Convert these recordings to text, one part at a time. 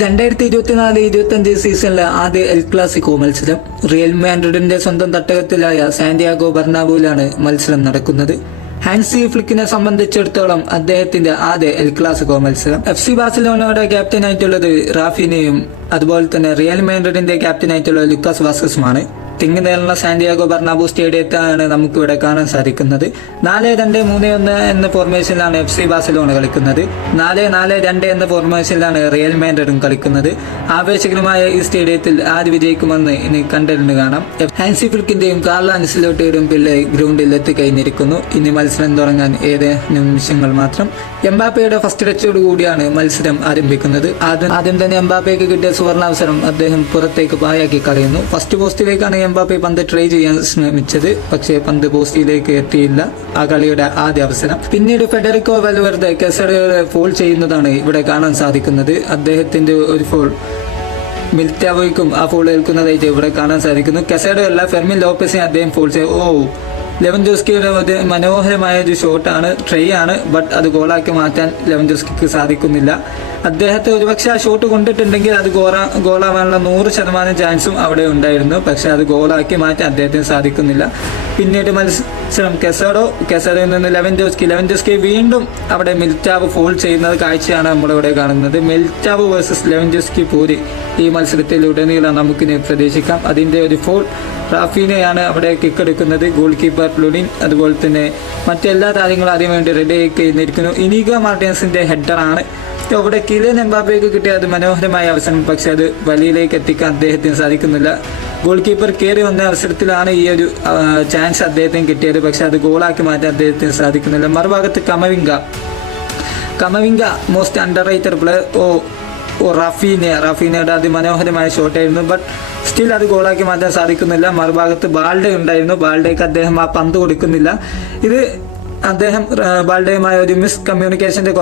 2024-25 സീസണിലെ ആദ്യ El Clasico മത്സരം റിയൽ മാഡ്രിഡിന്റെ സ്വന്തം തട്ടകത്തിലായ സാന്റിയാഗോ ബെർണാബൂവിലാണ് മത്സരം നടക്കുന്നത്. ഹാൻസി ഫ്ലിക്കിനെ സംബന്ധിച്ചിടത്തോളം അദ്ദേഹത്തിന്റെ ആദ്യ എൽ ക്ലാസിക്കോ മത്സരം. FC ബാഴ്സലോണയുടെ ക്യാപ്റ്റനായിട്ടുള്ളത് റാഫിനെയും അതുപോലെ തന്നെ റിയൽ മാഡ്രിഡിന്റെ ക്യാപ്റ്റനായിട്ടുള്ള ലുക്കാസ് വാസ്കസുമാണ്. തിങ്ങുനേറുന്ന സാന്റിയാഗോ ബെർണാബു സ്റ്റേഡിയത്താണ് നമുക്കിവിടെ കാണാൻ സാധിക്കുന്നത്. 4-2-3-1 എന്ന ഫോർമേഷനിലാണ് FC ബാഴ്സലോണ കളിക്കുന്നത്. 4-4-2 എന്ന ഫോർമേഷനിലാണ് റിയൽ മാഡ്രിഡും കളിക്കുന്നത്. ആവേശകരമായ ഈ സ്റ്റേഡിയത്തിൽ ആര് വിജയിക്കുമെന്ന് ഇനി കണ്ടറിഞ്ഞു കാണാം. ഹാൻസി ഫ്ലിക്കിന്റെയും കാർലോ അൻസെലോട്ടിയുടെയും പിള്ളേ ഗ്രൗണ്ടിൽ എത്തിക്കഴിഞ്ഞിരിക്കുന്നു. ഇനി മത്സരം തുടങ്ങാൻ ഏതാനും നിമിഷങ്ങൾ മാത്രം. എംബാപ്പയുടെ ഫസ്റ്റ് ടച്ചോട് കൂടിയാണ് മത്സരം ആരംഭിക്കുന്നത്. ആദ്യം തന്നെ എംബാപ്പയ്ക്ക് കിട്ടിയ സുവർണാവസരം അദ്ദേഹം പുറത്തേക്ക് പായാക്കി കളയുന്നു. ഫസ്റ്റ് പോസ്റ്റിലേക്കാണ് എംബാപ്പെ പന്ത് ട്രൈ ചെയ്യാൻ ശ്രമിച്ചത്, പക്ഷേ പന്ത് പോസ്റ്റിലേക്ക് എത്തിയില്ല. ആ കളിയുടെ ആദ്യ അവസരം. പിന്നീട് ഫെഡറിക്കോ വാൽവേർദെ കെസഡോയെ ഫോൾ ചെയ്യുന്നതാണ് ഇവിടെ കാണാൻ സാധിക്കുന്നത്. അദ്ദേഹത്തിന്റെ ഒരു ഫോൾ മിൽറ്റാവോയ്ക്കും ആ ഫോൾ ഏൽക്കുന്നതായിട്ട് ഇവിടെ കാണാൻ സാധിക്കുന്നു. കെസഡോ അല്ല, ഫെർമിൻ ലോപ്പസിനെ അദ്ദേഹം ഫോൾ ചെയ്തു. ലെവൻഡോസ്കിയുടെ മനോഹരമായ ഒരു ഷോട്ടാണ്, ട്രൈ ആണ്, ബട്ട് അത് ഗോളാക്കി മാറ്റാൻ ലെവൻഡോസ്കിക്ക് സാധിക്കുന്നില്ല. അദ്ദേഹത്തെ ഒരുപക്ഷെ ആ ഷോട്ട് കൊണ്ടിട്ടുണ്ടെങ്കിൽ അത് ഗോളാവാനുള്ള 100% ചാൻസും അവിടെ ഉണ്ടായിരുന്നു. പക്ഷെ അത് ഗോളാക്കി മാറ്റാൻ അദ്ദേഹത്തിന് സാധിക്കുന്നില്ല. പിന്നീട് മത്സരം കെസഡോയിൽ നിന്ന് ലെവൻഡോസ്കി വീണ്ടും അവിടെ മിൽറ്റാവ് ഫോൾ ചെയ്യുന്നത് കാഴ്ചയാണ് നമ്മളിവിടെ കാണുന്നത്. മിൽറ്റാവ് വേഴ്സസ് ലെവൻഡോസ്കി പോര് ഈ മത്സരത്തിലുടനീളം നമുക്കിനി പ്രതീക്ഷിക്കാം. അതിന്റെ ഒരു ഫോൾ റാഫീനെയാണ് അവിടെ കിക്കെടുക്കുന്നത്. ഗോൾ കീപ്പർ ലുഡിൻ അതുപോലെ തന്നെ മറ്റെല്ലാ താരങ്ങളും അതിനുവേണ്ടി റെഡി ആയി കഴിഞ്ഞിരിക്കുന്നു. ഇനീഗോ മാർട്ടിനസിന്റെ ഹെഡറാണ് അവിടെ കിലിയൻ എംബാപ്പയ്ക്ക് കിട്ടിയ അത് മനോഹരമായ അവസരം, പക്ഷെ അത് വലയിലേക്ക് എത്തിക്കാൻ അദ്ദേഹത്തിന് സാധിക്കുന്നില്ല. ഗോൾ കീപ്പർ കയറി വന്ന അവസരത്തിലാണ് ഈ ഒരു ചാൻസ് അദ്ദേഹത്തിന് കിട്ടിയത്, പക്ഷെ അത് ഗോളാക്കി മാറ്റാൻ അദ്ദേഹത്തിന് സാധിക്കുന്നില്ല. മറുഭാഗത്ത് Camavinga most underrated player റാഫീനയുടെ അതിമനോഹരമായ ഷോട്ടായിരുന്നു, ബട്ട് സ്റ്റിൽ അത് ഗോളാക്കി മാറ്റാൻ സാധിക്കുന്നില്ല. മറുഭാഗത്ത് ബാൽഡെ ഉണ്ടായിരുന്നു. ബാൽഡേക്ക് അദ്ദേഹം ആ പന്ത് കൊടുക്കുന്നില്ല. ഇത് അദ്ദേഹം ബാൽഡയുമായ ഒരു മിസ് കമ്മ്യൂണിക്കേഷന്റെ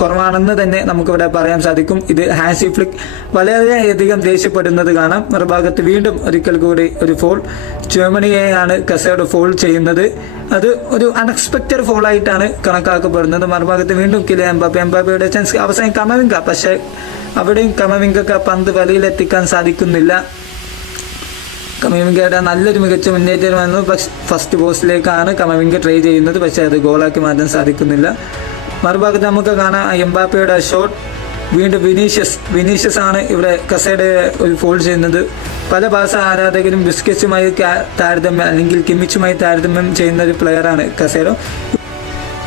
കുറവാണെന്ന് തന്നെ നമുക്കിവിടെ പറയാൻ സാധിക്കും. ഇത് ഹാൻസി ഫ്ലിക്ക് വളരെയധികം ദേഷ്യപ്പെടുന്നത് കാണാം. മറുഭാഗത്ത് വീണ്ടും ഒരിക്കൽ കൂടി ഒരു ഫോൾ. ജർമ്മനിയെയാണ് കസേഡ് ഫോൾ ചെയ്യുന്നത്. അത് ഒരു അൺഎക്സ്പെക്റ്റഡ് ഫോൾ ആയിട്ടാണ് കണക്കാക്കപ്പെടുന്നത്. മറുഭാഗത്ത് വീണ്ടും കിലിയൻ എംബാപ്പയുടെ ചാൻസ്. അവസാനം കമവിംഗ, പക്ഷെ അവിടെയും കമവിംഗക്ക് പന്ത് വലയിലെത്തിക്കാൻ സാധിക്കുന്നില്ല. കമവിംഗയുടെ നല്ലൊരു മികച്ച മുന്നേറ്റമായിരുന്നു. പക്ഷെ ഫസ്റ്റ് പോസ്റ്റിലേക്കാണ് കമവിംഗ ട്രൈ ചെയ്യുന്നത്, പക്ഷെ അത് ഗോളാക്കി മാറ്റാൻ സാധിക്കുന്നില്ല. മറുഭാഗത്ത് നമുക്ക് കാണാം എംബാപ്പയുടെ ഷോട്ട്. വീണ്ടും വിനീഷ്യസ് ആണ് ഇവിടെ കസേഡയെ ഒരു ഫോൾ ചെയ്യുന്നത്. പല ബാഴ്സ ആരാധകരും ബിസ്കറ്റുമായി താരതമ്യം അല്ലെങ്കിൽ കിമ്മിച്ചുമായി താരതമ്യം ചെയ്യുന്ന ഒരു പ്ലെയറാണ് കസേഡോ.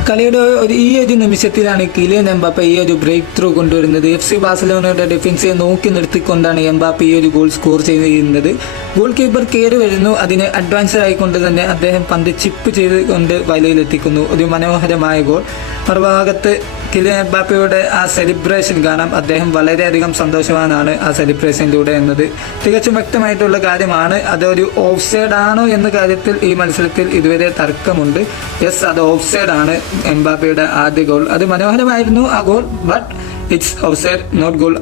കളിയുടെ ഈ ഒരു നിമിഷത്തിലാണ് കിലിയൻ എംബാപ്പെ ഈ ഒരു ബ്രേക്ക് ത്രൂ കൊണ്ടുവരുന്നത്. FC ബാഴ്സലോണയുടെ ഡിഫൻസിനെ നോക്കി നിർത്തിക്കൊണ്ടാണ് എംബാപ്പെ ഈ ഒരു ഗോൾ സ്കോർ ചെയ്യുന്നത്. ഗോൾ കീപ്പർ കയറി വരുന്നു. അതിന് അഡ്വാൻസ്ഡ് ആയിക്കൊണ്ട് തന്നെ അദ്ദേഹം പന്ത് ചിപ്പ് ചെയ്തുകൊണ്ട് വലയിലെത്തിക്കുന്നു. ഒരു മനോഹരമായ ഗോൾ. മറുഭാഗത്ത് കിലിയൻ എംബാപ്പയുടെ ആ സെലിബ്രേഷൻ കാണാം. അദ്ദേഹം വളരെയധികം സന്തോഷവാനാണ് ആ സെലിബ്രേഷനിലൂടെ എന്നത് തികച്ചും വ്യക്തമായിട്ടുള്ള കാര്യമാണ്. അതൊരു ഓഫ് സൈഡ് ആണോ എന്ന കാര്യത്തിൽ ഈ മത്സരത്തിൽ ഇതുവരെ തർക്കമുണ്ട്. യെസ്, അത് ഓഫ് സൈഡ് ആണ്. എംബാപ്പയുടെ ആദ്യ ഗോൾ അത് മനോഹരമായിരുന്നു ആ goal, but it's off side, not goal.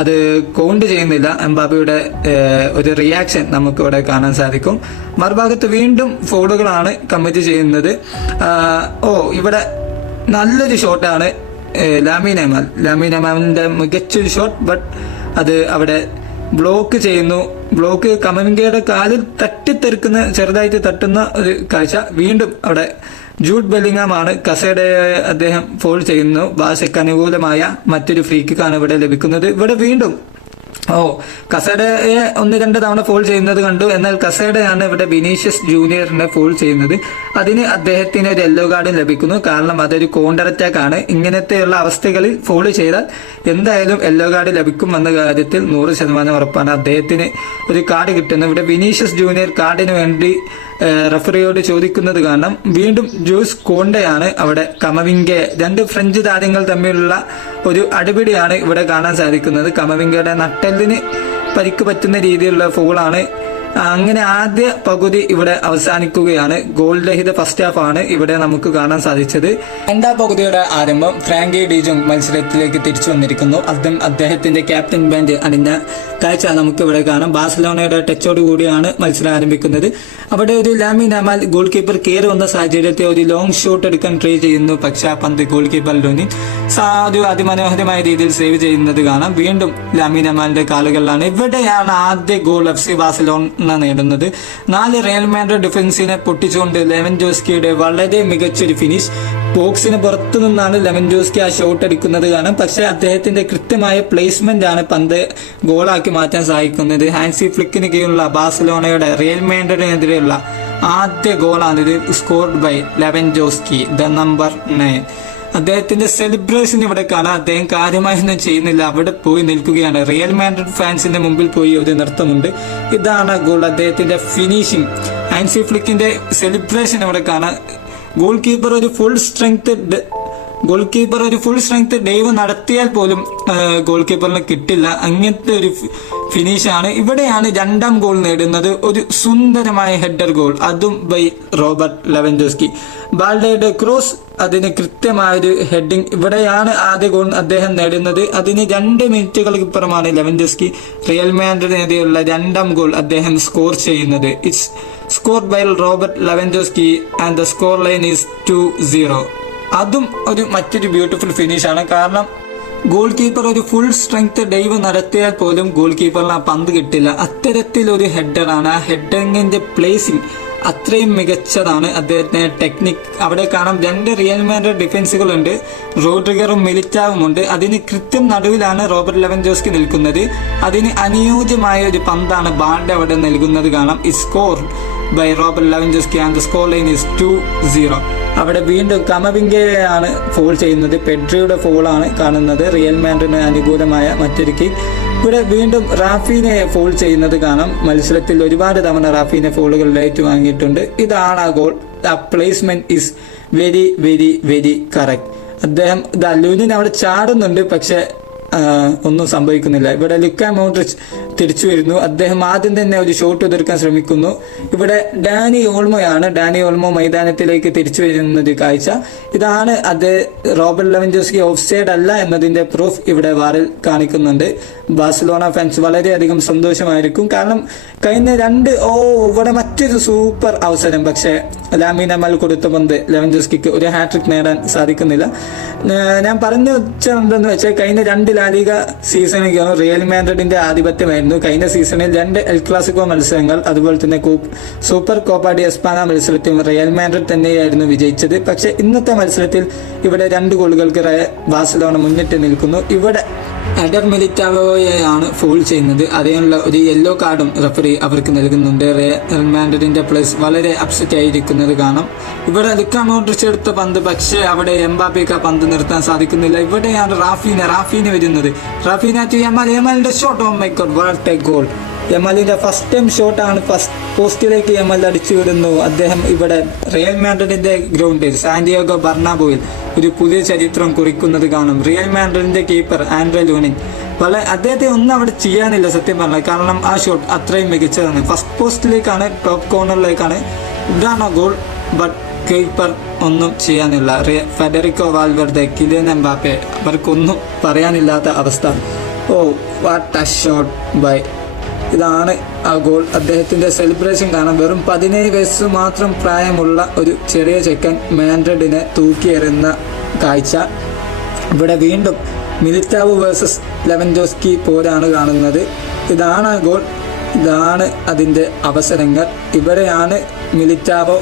അത് കൗണ്ട് ചെയ്യുന്നില്ല. എംബാപ്പയുടെ ഒരു റിയാക്ഷൻ നമുക്ക് ഇവിടെ കാണാൻ സാധിക്കും. മറുഭാഗത്ത് വീണ്ടും ഫോളുകളാണ് കമ്മിറ്റ് ചെയ്യുന്നത്. ഇവിടെ നല്ലൊരു ഷോട്ടാണ് ലാമിൻ യമാലിന്റെ മികച്ചൊരു ഷോട്ട്, ബട്ട് അത് അവിടെ ബ്ലോക്ക് ചെയ്യുന്നു. ബ്ലോക്ക് കമവിംഗയുടെ കാലിൽ ചെറുതായിട്ട് തട്ടുന്ന ഒരു കാഴ്ച. വീണ്ടും അവിടെ ജൂഡ് ബെല്ലിംഗാമാണ് കസേഡയെ അദ്ദേഹം ഫോൾ ചെയ്യുന്നു. ബാഴ്സയ്ക്ക് അനുകൂലമായ മറ്റൊരു ഫ്രീ കിക്കാണ് ഇവിടെ ലഭിക്കുന്നത്. ഇവിടെ വീണ്ടും കസേഡയെ 1-2 തവണ ഫോൾ ചെയ്യുന്നത് കണ്ടു. എന്നാൽ കസേഡയാണ് ഇവിടെ വിനീഷ്യസ് ജൂനിയറിനെ ഫോൾ ചെയ്യുന്നത്. അതിന് അദ്ദേഹത്തിന് ഒരു യെല്ലോ കാർഡും ലഭിക്കുന്നു. കാരണം അതൊരു കൗണ്ടർ അറ്റാക്ക് ആണ്. ഇങ്ങനത്തെയുള്ള അവസ്ഥകളിൽ ഫോൾ ചെയ്താൽ എന്തായാലും യെല്ലോ കാർഡ് ലഭിക്കും എന്ന കാര്യത്തിൽ 100% ഉറപ്പാണ്. അദ്ദേഹത്തിന് ഒരു കാർഡ് കിട്ടുന്നു. ഇവിടെ വിനീഷ്യസ് ജൂനിയർ കാർഡിന് വേണ്ടി റഫറിയോട് ചോദിക്കുന്നത് കാരണം വീണ്ടും ജോസ് കോണ്ടയാണ് അവിടെ കമവിംഗയെ 2 ഫ്രഞ്ച് താരങ്ങൾ തമ്മിലുള്ള ഒരു അടിപിടിയാണ് ഇവിടെ കാണാൻ സാധിക്കുന്നത്. കമവിംഗയുടെ നട്ടെല്ലിന് പരിക്ക് പറ്റുന്ന രീതിയിലുള്ള ഫോളാണ് അങ്ങനെ ആദ്യ പകുതി ഇവിടെ അവസാനിക്കുകയാണ്. ഗോൾ രഹിത ഫസ്റ്റ് ഹാഫ് ആണ് ഇവിടെ നമുക്ക് കാണാൻ സാധിച്ചത്. രണ്ടാം പകുതിയുടെ ആരംഭം ഫ്രാങ്കി ഡിജോങ് മത്സരത്തിലേക്ക് തിരിച്ചു വന്നിരിക്കുന്നു. അദ്ദേഹത്തിന്റെ ക്യാപ്റ്റൻ ബാൻഡ് അണിഞ്ഞ കാഴ്ച നമുക്ക് ഇവിടെ കാണാം. ബാഴ്സലോണയുടെ ടച്ചോട് കൂടിയാണ് മത്സരം ആരംഭിക്കുന്നത്. അവിടെ ഒരു ലാമിൻ യമാൽ ഗോൾ കീപ്പർ കയറി വന്ന സാഹചര്യത്തിൽ ഒരു ലോങ് ഷോട്ട് എടുക്കാൻ ട്രൈ ചെയ്യുന്നു. പക്ഷെ ആ പന്ത് ഗോൾ കീപ്പർ ലോനി ഒരു അതിമനോഹരമായ രീതിയിൽ സേവ് ചെയ്യുന്നത് കാണാം. വീണ്ടും ലാമിൻ യമാലിന്റെ കാലുകളിലാണ്. ഇവിടെയാണ് ആദ്യ ഗോൾ FC ബാഴ്സലോണ നേടുന്നത്. 4 റയൽ മാഡ്രിഡ് ഡിഫൻസിനെ പൊട്ടിച്ചുകൊണ്ട് ലെവൻഡോസ്കിയുടെ വളരെ മികച്ചൊരു ഫിനിഷ്. ബോക്സിന് പുറത്തു നിന്നാണ് ലെവൻഡോസ്കി ആ ഷോട്ട് അടിക്കുന്നത് കാണാം. പക്ഷെ അദ്ദേഹത്തിന്റെ കൃത്യമായ പ്ലേസ്മെന്റ് ആണ് പന്ത് ഗോളാക്കി മാറ്റാൻ സഹായിക്കുന്നത്. ഹാൻസി ഫ്ലിക്കിന് കീഴിലുള്ള ബാഴ്സലോണയുടെ റിയൽ മാഡ്രിഡിനെതിരെയുള്ള ആദ്യ ഗോളാണിത്. Scored by Lewandowski, the number 9. അദ്ദേഹത്തിന്റെ സെലിബ്രേഷൻ ഇവിടെ കാണാം. അദ്ദേഹം കാര്യമായൊന്നും ചെയ്യുന്നില്ല, അവിടെ പോയി നിൽക്കുകയാണ്. റിയൽ മാഡ്രിഡ് ഫാൻസിന്റെ മുമ്പിൽ പോയി ഒരു നൃത്തമുണ്ട്. ഇതാണ് ഗോൾ, അദ്ദേഹത്തിന്റെ ഫിനിഷിംഗ്. ഹാൻസി ഫ്ലിക്കിന്റെ സെലിബ്രേഷൻ ഇവിടെ കാണാം. ഗോൾ കീപ്പർ ഒരു ഫുൾ സ്ട്രെങ്ത് ഡൈവ് നടത്തിയാൽ പോലും ഗോൾ കീപ്പറിന് കിട്ടില്ല. അങ്ങനത്തെ ഒരു ഫിനിഷാണ്. ഇവിടെയാണ് രണ്ടാം ഗോൾ നേടുന്നത്. ഒരു സുന്ദരമായ ഹെഡർ ഗോൾ, അതും ബൈ റോബർട്ട് ലെവൻഡോസ്കി. ബാൽഡയുടെ ക്രോസ്, അതിന് കൃത്യമായൊരു ഹെഡിങ്. ഇവിടെയാണ് ആദ്യ ഗോൾ അദ്ദേഹം നേടുന്നത്. അതിന് 2 മിനിറ്റുകൾക്ക് ഇപ്പുറമാണ് ലെവൻഡോസ്കി റിയൽ മാഡ്രിഡിനെതിരെയുള്ള രണ്ടാം ഗോൾ അദ്ദേഹം സ്കോർ ചെയ്യുന്നത്. It's scored by Robert Lewandowski and the score line is 2-0. അതും മറ്റൊരു ബ്യൂട്ടിഫുൾ ഫിനിഷാണ്. കാരണം ഗോൾ കീപ്പർ ഒരു ഫുൾ സ്ട്രെങ്ത് ഡൈവ് നടത്തിയാൽ പോലും ഗോൾ കീപ്പറിന് ആ പന്ത് കിട്ടില്ല. അത്തരത്തിലൊരു ഹെഡറാണ്. ആ ഹെഡറിങ്ങിന്റെ പ്ലേസിംഗ് അത്രയും മികച്ചതാണ്. അദ്ദേഹത്തിന്റെ ടെക്നിക് അവിടെ കാണാം. 2 റിയൽ മാഡ്രിഡ് ഡിഫൻസുകളുണ്ട്, റോഡ്രിഗറും മിലിറ്റാവും ഉണ്ട്. അതിന് കൃത്യം നടുവിലാണ് റോബർട്ട് ലെവൻഡോസ്കി നിൽക്കുന്നത്. അതിന് അനുയോജ്യമായ ഒരു പന്താണ് ബാൾഡ അവിടെ നൽകുന്നത് കാണാം. ഈ score by Robert Lewandowski and the score line is 2-0. അവിടെ വീണ്ടും കമവിംഗയാണ് ഫോൾ ചെയ്യുന്നത്. പെഡ്രിയുടെ ഫോളാണ് കാണുന്നത്. റിയൽ മാഡ്രിഡിന് അനുകൂലമായ മറ്റൊരു കിക്ക്. ഇവിടെ വീണ്ടും റാഫീനെ ഫോൾ ചെയ്യുന്നത് കാണാം. മത്സരത്തിൽ ഒരുപാട് തവണ റാഫീനെ ഫോളുകൾ ഏറ്റുവാങ്ങിയിട്ടുണ്ട്. ഇതാണ് ആ goal. The placement is very very very correct. അദ്ദേഹം ലൂനിൻ അവിടെ ചാടുന്നുണ്ട്, പക്ഷെ ഒന്നും സംഭവിക്കുന്നില്ല. ഇവിടെ ലുക്ക മോഡ്രിച്ച് തിരിച്ചു വരുന്നു. അദ്ദേഹം ആദ്യം തന്നെ ഒരു ഷോട്ട് എതിർക്കാൻ ശ്രമിക്കുന്നു. ഇവിടെ ഡാനി ഓൾമോ മൈതാനത്തിലേക്ക് തിരിച്ചു വരുന്നത് കാഴ്ച. ഇതാണ് അത് റോബർട്ട് ലെവൻഡോസ്കി ഓഫ് സൈഡ് അല്ല എന്നതിന്റെ പ്രൂഫ് ഇവിടെ വാറിൽ കാണിക്കുന്നുണ്ട്. ബാഴ്സലോണ ഫാൻസ് വളരെയധികം സന്തോഷമായിരിക്കും. കാരണം കഴിഞ്ഞ ഇവിടെ മറ്റൊരു സൂപ്പർ അവസരം, പക്ഷെ ലാമിൻ യമാൽ കൊടുത്ത പന്ത് ലെവൻഡോസ്കിക്ക് ഒരു ഹാട്രിക് നേടാൻ സാധിക്കുന്നില്ല. ഞാൻ പറഞ്ഞു വെച്ചെന്തെന്ന് വെച്ചാൽ കഴിഞ്ഞ 2 ലാലിഗ സീസണിലും റിയൽ മാഡ്രിഡിന്റെ ആധിപത്യമായിരുന്നു. കഴിഞ്ഞ സീസണിൽ 2 എൽ ക്ലാസിക്കോ മത്സരങ്ങൾ, അതുപോലെ തന്നെ സൂപ്പർ കോപ്പ ഡി എസ്പാന മത്സരത്തിൽ റിയൽ മാഡ്രിഡ് തന്നെയായിരുന്നു വിജയിച്ചത്. പക്ഷെ ഇന്നത്തെ മത്സരത്തിൽ ഇവിടെ 2 ഗോളുകൾക്ക് ബാഴ്സലോണ മുന്നിട്ട് നിൽക്കുന്നു. ഇവിടെ എഡർ മിലിറ്റാവോയെയാണ് ഫോൾ ചെയ്യുന്നത്. അതിനുള്ള ഒരു യെല്ലോ കാർഡും റഫറി അവർക്ക് നൽകുന്നുണ്ട്. റിയൽ മാഡ്രിഡിന്റെ പ്ലേസ് വളരെ അപ്സെറ്റ് ആയിരിക്കുന്നത് കാണാം. ഇവിടെ ലുക്ക മോഡ്രിച്ച് എടുത്ത പന്ത്, പക്ഷേ അവിടെ എംബാപ്പയ്ക്ക് പന്ത് നിർത്താൻ സാധിക്കുന്നില്ല. ഇവിടെയാണ് റാഫീന വരുന്നത്. റാഫീന ടു യമാലിന്റെ shot. Oh my god, what a goal! യമാലിന്റെ ഫസ്റ്റ് ടൈം ഷോട്ടാണ്. ഫസ്റ്റ് പോസ്റ്റിലേക്ക് യമാൽ അടിച്ചു വിടുന്നു. അദ്ദേഹം ഇവിടെ റിയൽ മാഡ്രിഡിന്റെ ഗ്രൗണ്ടിൽ സാന്റിയാഗോ ബർണാബോയിൽ ഒരു പുതിയ ചരിത്രം കുറിക്കുന്നത് കാണും. റിയൽ മാഡ്രിഡിന്റെ കീപ്പർ ആൻഡ്രെ ലൂണിൻ അദ്ദേഹത്തെ ഒന്നും അവിടെ ചെയ്യാനില്ല സത്യം പറഞ്ഞത്. കാരണം ആ ഷോട്ട് അത്രയും മികച്ചതാണ്. ഫസ്റ്റ് പോസ്റ്റിലേക്കാണ്, ടോപ്പ് കോർണറിലേക്കാണ്. ഇതാണ് ഗോൾ. ബട്ട് കീപ്പർ ഒന്നും ചെയ്യാനില്ല. ഫെഡറിക്കോ വാൽവെർദെ, കിലിയൻ എംബാപ്പെ, അവർക്കൊന്നും പറയാനില്ലാത്ത അവസ്ഥ. Oh what a shot by! ഇതാണ് ആ ഗോൾ. അദ്ദേഹത്തിന്റെ സെലിബ്രേഷൻ കാണാം. വെറും 17 വയസ്സ് മാത്രം പ്രായമുള്ള ഒരു ചെറിയ ചെക്കൻ മാഡ്രിഡിനെ തൂക്കിയെറിയുന്ന കാഴ്ച. ഇവിടെ വീണ്ടും മിലിറ്റാവോ വേഴ്സസ് ലെവൻഡോസ്കി പോരാണ് കാണുന്നത്. ഇതാണ് ആ ഗോൾ. ഇതാണ് അതിന്റെ അവസരങ്ങൾ. ഇവിടെയാണ് മിലിറ്റാവോ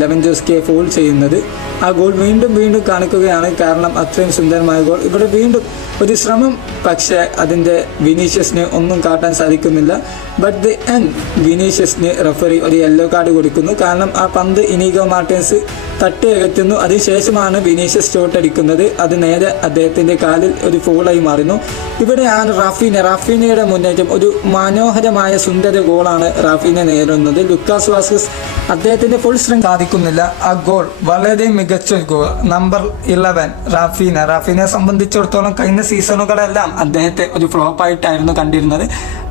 ലെവൻഡോസ്കിയെ ഫോൾ ചെയ്യുന്നത്. ആ ഗോൾ വീണ്ടും കാണിക്കുകയാണ്. കാരണം അത്രയും സുന്ദരമായ ഗോൾ. ഇവിടെ വീണ്ടും ഒരു ശ്രമം, പക്ഷെ അതിന്റെ വിനീഷ്യസിന് ഒന്നും കാട്ടാൻ സാധിക്കുന്നില്ല. ബട്ട് ദി എൻഡ് വിനീഷ്യസിന് റഫറി ഒരു യെല്ലോ കാർഡ് കൊടുക്കുന്നു. കാരണം ആ പന്ത് ഇനീഗോ മാർട്ടിൻസ് തട്ടി അകറ്റുന്നു. അതിനുശേഷമാണ് വിനീഷ്യസ് ഷോട്ട് അടിക്കുന്നത്. അത് നേരെ അദ്ദേഹത്തിന്റെ കാലിൽ ഒരു ഫോളായി മാറുന്നു. ഇവിടെയാണ് റാഫീനയുടെ മുന്നേറ്റം. ഒരു മനോഹരമായ സുന്ദര ഗോളാണ് റാഫീന നേടുന്നത്. ലുക്കാസ് വാസ്കസ് അദ്ദേഹത്തിന്റെ ഫുൾ മത്സരം സാധിക്കുന്നില്ല. ആ ഗോൾ വളരെ മികച്ച ഗോൾ. നമ്പർ 11 റാഫീനെ സംബന്ധിച്ചിടത്തോളം കഴിഞ്ഞ സീസണുകളെല്ലാം അദ്ദേഹത്തെ ഒരു ഫ്ലോപ്പ് ആയിട്ടായിരുന്നു കണ്ടിരുന്നത്.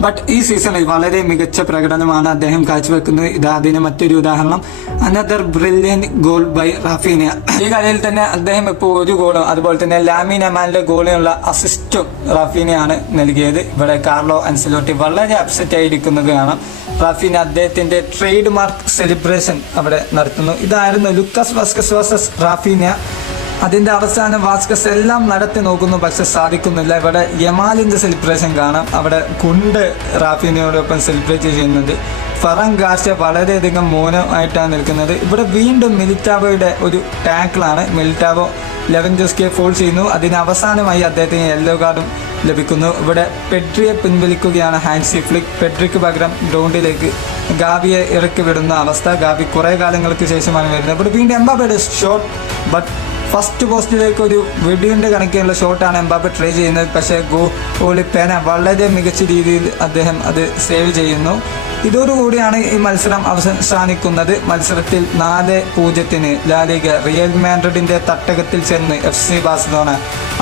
ബട്ട് ഈ സീസണിൽ വളരെ മികച്ച പ്രകടനമാണ് അദ്ദേഹം കാഴ്ചവെക്കുന്നത്. അതിന് മറ്റൊരു ഉദാഹരണം, another brilliant goal by Raphinha. ഈ കളിയിൽ തന്നെ അദ്ദേഹം ഇപ്പോൾ ഒരു ഗോളും അതുപോലെ തന്നെ ലാമിൻ യമാലിന്റെ ഗോളിനുള്ള അസിസ്റ്റും റാഫീനയാണ് നൽകിയത്. ഇവിടെ കാർലോ അൻസെലോട്ടി വളരെ അപ്സെറ്റ് ആയിരിക്കുന്നത് കാണാം. റാഫീന അദ്ദേഹത്തിന്റെ ട്രേഡ് മാർക്ക് സെലിബ്രേഷൻ അവിടെ നടത്തുന്നു. ഇതായിരുന്നു ലുക്കാസ് വാസ്കസ് വേഴ്സസ് റാഫീന. അതിന്റെ അവസാനം വാസ്കസ് എല്ലാം നടത്തി നോക്കുന്നു, പക്ഷെ സാധിക്കുന്നില്ല. ഇവിടെ യമാലിന്റെ സെലിബ്രേഷൻ കാണാം. അവിടെ കുണ്ട് റാഫീനയോടൊപ്പം സെലിബ്രേറ്റ് ചെയ്യുന്നുണ്ട്. ഫെറൻ ഗാർഷ്യ വളരെയധികം മൗനമായിട്ടാണ് നിൽക്കുന്നത്. ഇവിടെ വീണ്ടും മിലിറ്റാവോയുടെ ഒരു ടാക്കിളാണ്. മിലിറ്റാവോ ലെവൻഡോസ്കിയെ ഫോൾ ചെയ്യുന്നു. അതിന് അവസാനമായി അദ്ദേഹത്തിന് യെല്ലോ കാർഡും ലഭിക്കുന്നു. ഇവിടെ പെഡ്രിയെ പിൻവലിക്കുകയാണ് ഹാൻസി ഫ്ലിക്ക്. പെഡ്രിക്ക് പകരം ഗ്രൗണ്ടിലേക്ക് ഗാവിയെ ഇറക്കി വിടുന്ന അവസ്ഥ. ഗാവി കുറെ കാലങ്ങൾക്ക് ശേഷമാണ് വരുന്നത്. ഇവിടെ വീണ്ടും എംബാപ്പയുടെ ഷോട്ട്, ബട്ട് ഫസ്റ്റ് പോസ്റ്റിലേക്ക് ഒരു വെടിയുണ്ട കണക്കിനുള്ള ഷോട്ടാണ് എംബാപ്പെ ട്രൈ ചെയ്യുന്നത്. പക്ഷേ ഗോളി പേന വളരെ മികച്ച രീതിയിൽ അദ്ദേഹം അത് സേവ് ചെയ്യുന്നു. ഇതോടുകൂടിയാണ് ഈ മത്സരം അവസാനിക്കുന്നത്. മത്സരത്തിൽ 4-0 ലാലിഗ റിയൽ മാഡ്രിഡിന്റെ തട്ടകത്തിൽ ചെന്ന് FC ബാഴ്സലോണ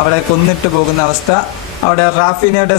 അവിടെ കൊന്നിട്ട് പോകുന്ന അവസ്ഥ. അവിടെ റാഫീനയുടെ